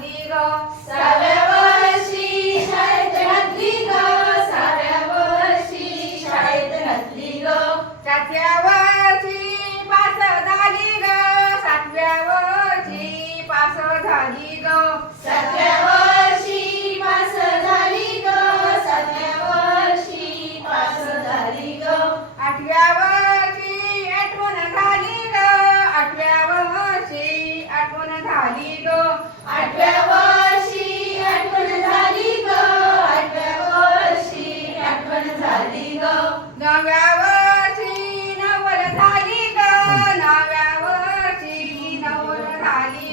一个三。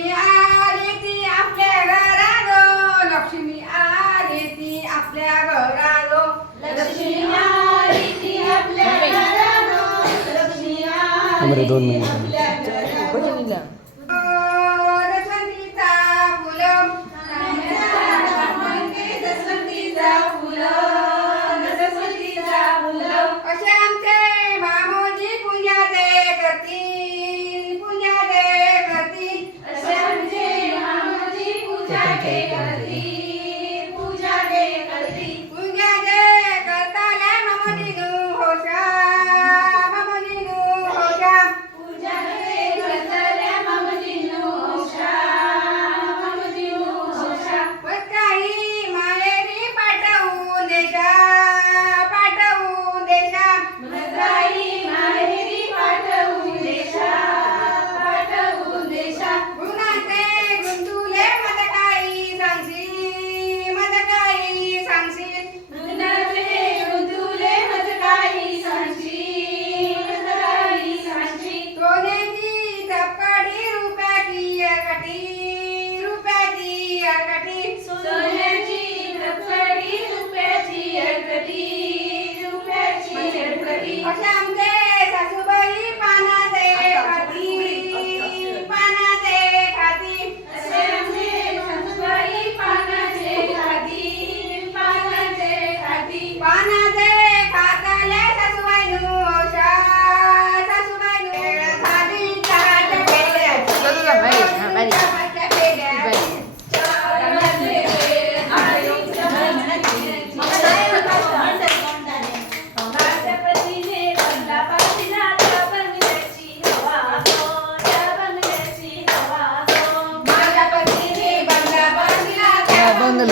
लक्ष्मी आली ती आपल्या घरालो. लक्ष्मी आली ती आपल्या घरा घरालो. लक्ष्मी आली ती आपल्या घरालो. लक्ष्मी आली ती आपल्या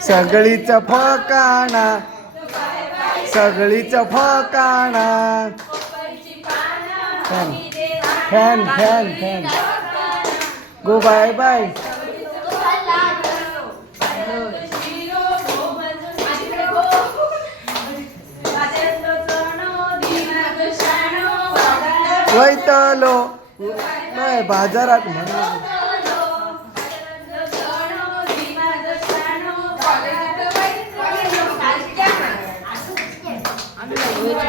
सगळीच फकाणा. सगळीच फकाणा. Fan. Fan fan fan. Go bye bye वैतलो. नाही बाजारात म्हणून.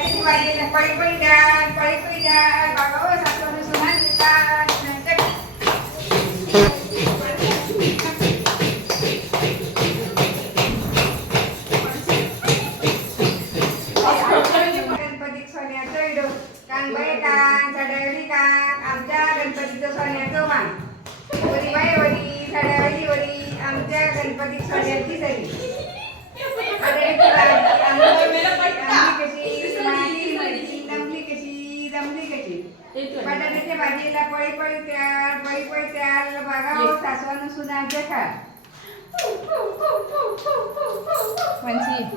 Lagi kuwain na pwede-pwede dyan, pwede-pwede dyan. Baka o, sa sunusunan kita. Kang Baikan, Sadari Kang, Bayi, Sadari, Sadari Daniela, puedes lo pagamos, sí. hacemos una. Buen ¿Eh?